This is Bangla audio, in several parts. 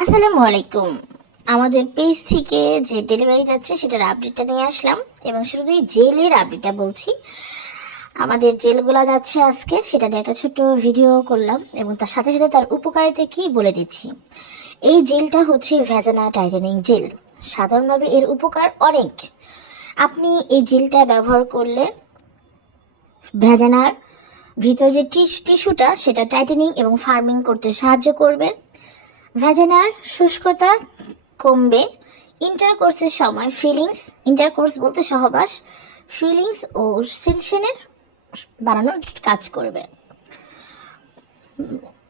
আসসালামু আলাইকুম। আমাদের পেজ থেকে যে ডেলিভারি যাচ্ছে সেটার আপডেটটা নিয়ে আসলাম এবং শুধুই জেলের আপডেটটা বলছি। আমাদের জেলগুলা যাচ্ছে আজকে, সেটা নিয়ে একটা ছোট্ট ভিডিও করলাম এবং তার সাথে সাথে তার উপকারিতা কি বলে দিচ্ছি। এই জেলটা হচ্ছে ভ্যাজানা টাইটেনিং জেল। সাধারণভাবে এর উপকার অনেক। আপনি এই জেলটা ব্যবহার করলে ভ্যাজানার ভিতর যে টিস্যুটা সেটা টাইটেনিং এবং ফার্মিং করতে সাহায্য করবে। ভ্যাজানার শুষ্কতা কমবে। ইন্টারকোর্সের সময় ইন্টারকোর্স বলতে সহবাস, ফিলিংস ও সেনশনের বাড়ানোর কাজ করবে।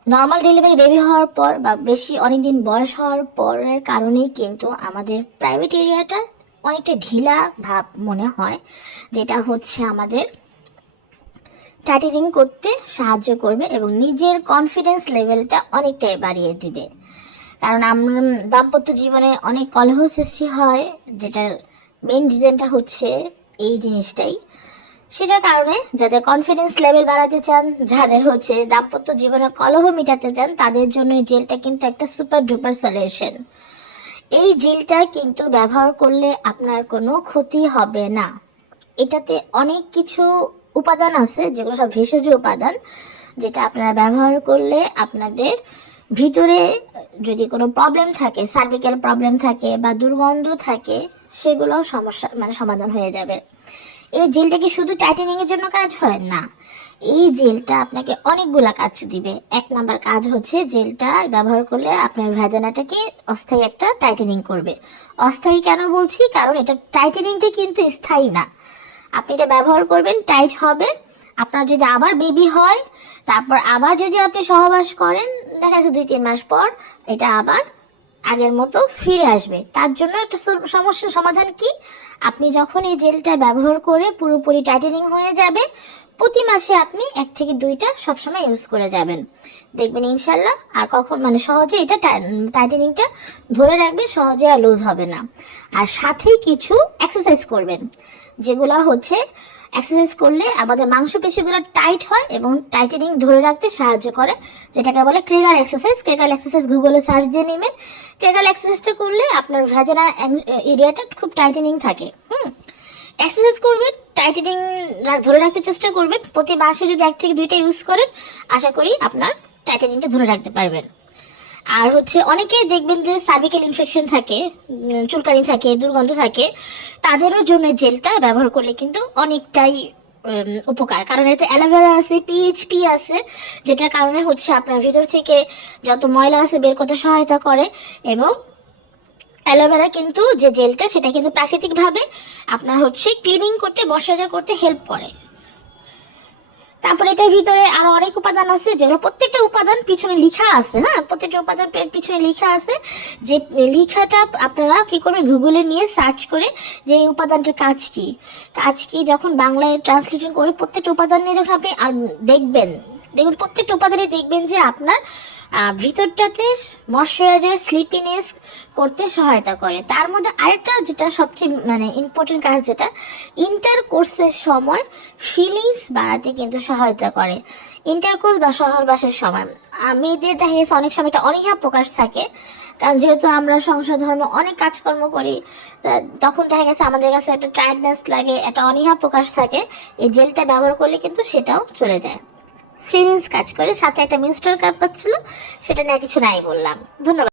নর্মাল ডেলিভারি বেবি হওয়ার পর বা বেশি অনেকদিন বয়স হওয়ার পরের কারণেই কিন্তু আমাদের প্রাইভেট এরিয়াটা অনেকটা ঢিলা ভাব মনে হয়, যেটা হচ্ছে আমাদের টাইটেনিং করতে সাহায্য করবে এবং নিজের কনফিডেন্স লেভেলটা অনেকটাই বাড়িয়ে দিবে। কারণ আমরা দাম্পত্য জীবনে অনেক কলহ সৃষ্টি হয়, যেটার মেন রিজনটা হচ্ছে এই জিনিসটাই। সেটার কারণে যাদের কনফিডেন্স লেভেল বাড়াতে চান, যাদের হচ্ছে দাম্পত্য জীবনে কলহ মেটাতে চান, তাদের জন্য এই জেলটা কিন্তু একটা সুপার ডুপার সলিউশন। এই জেলটা কিন্তু ব্যবহার করলে আপনার কোনো ক্ষতি হবে না। এটাতে অনেক কিছু উপাদান আছে, যেগুলো সব ভেষজ উপাদান, যেটা আপনারা ব্যবহার করলে আপনাদের ভিতরে যদি কোনো প্রবলেম থাকে, সার্ভিক্যাল প্রবলেম থাকে বা দুর্গন্ধ থাকে, সেগুলোও সমস্যা সমাধান হয়ে যাবে। এই জেলটা কি শুধু টাইটেনিং এর জন্য কাজ হয় না, এই জেলটা আপনাকে অনেকগুলা কাজ দিবে। এক নাম্বার কাজ হচ্ছে জেলটা ব্যবহার করলে আপনার ভ্যাজানাটাকে অস্থায়ী একটা টাইটেনিং করবে। অস্থায়ী কেন বলছি, কারণ এটা টাইটেনিংটা কিন্তু স্থায়ী না। আপনি এটা ব্যবহার করবেন, টাইট হবে। আপনার যদি আবার বেবি হয়, তারপর আবার যদি আপনি সহবাস করেন, দেখা যাচ্ছে 2-3 মাস পর এটা আবার আগের মতো ফিরে আসবে। তার জন্য একটা সমস্যার সমাধান কি, আপনি যখন এই জেলটা ব্যবহার করে পুরোপুরি টাইটেনিং হয়ে যাবে, প্রতি মাসে আপনি 1 থেকে 2টা সবসময় ইউজ করে যাবেন, দেখবেন ইনশাল্লাহ আর কখন সহজে এটা টাইটেনিংটা ধরে রাখবে, সহজে আর লুজ হবে না। আর সাথে কিছু এক্সারসাইজ করবেন, যেগুলো হচ্ছে এক্সারসাইজ করলে আমাদের মাংসপেশিগুলো টাইট হয় এবং টাইটেনিং ধরে রাখতে সাহায্য করে, যেটাকে বলে ক্রেগাল এক্সারসাইজ। ক্রেগাল এক্সারসাইজ গুগলে সার্চ দিয়ে নেবেন। ক্রেগাল এক্সারসাইজটা করলে আপনার ভ্যাজানা এরিয়াটা খুব টাইটেনিং থাকে। এক্সারসাইজ করবেন, টাইটেনিং ধরে রাখতে চেষ্টা করবেন। প্রতি মাসে যদি 1 থেকে 2টা ইউজ করেন, আশা করি আপনার টাইটেনিংটা ধরে রাখতে পারবেন। আর হচ্ছে অনেকেই দেখবেন যে সার্ভিক্যাল ইনফেকশন থাকে, চুলকানি থাকে, দুর্গন্ধ থাকে, তাদেরও জন্য জেলটা ব্যবহার করলে কিন্তু অনেকটাই উপকার। কারণ এতে অ্যালোভেরা আছে, পিএইচপি আছে, যেটার কারণে হচ্ছে আপনার ভিতর থেকে যত ময়লা আছে বের করতে সহায়তা করে। এবং অ্যালোভেরা কিন্তু যে জেলটা, সেটা কিন্তু প্রাকৃতিকভাবে আপনার হচ্ছে ক্লিনিং করতে, ময়শ্চারাইজার করতে হেল্প করে। তারপরে এটার ভিতরে আরো অনেক উপাদান আছে, যেগুলো প্রত্যেকটা উপাদান পিছনে লেখা আছে। প্রত্যেকটা উপাদান পিছনে লেখা আছে। যে লেখাটা আপনারা কি করবেন, গুগলে নিয়ে সার্চ করে যে এই উপাদানটার কাজ কি যখন বাংলায় ট্রান্সলেশন করে প্রত্যেকটা উপাদান নিয়ে যখন আপনি দেখবেন প্রত্যেকটা উপাদানে দেখবেন যে আপনার ভিতরটাতে ময়শ্চারাইজার, স্লিপিনেস করতে সহায়তা করে। তার মধ্যে আরেকটা যেটা সবচেয়ে ইম্পর্টেন্ট কাজ, যেটা ইন্টারকোর্সের সময় ফিলিংস বাড়াতে কিন্তু সহায়তা করে। ইন্টারকোর্স বা সহবাসের সময় মেয়েদের দেখা গেছে অনেক সময় একটা অনীহা প্রকাশ থাকে, কারণ যেহেতু আমরা সংসার ধর্মে অনেক কাজকর্ম করি, তখন দেখা গেছে আমাদের কাছে একটা টায়ার্ডনেস লাগে, একটা অনীহা প্রকাশ থাকে। এই জেলটা ব্যবহার করলে কিন্তু সেটাও চলে যায়, ফিলিংস কাজ করে। সাথে একটা মিনস্টার কাপ পাচ্ছিল, সেটা নিয়ে কিছু নাই বললাম। ধন্যবাদ।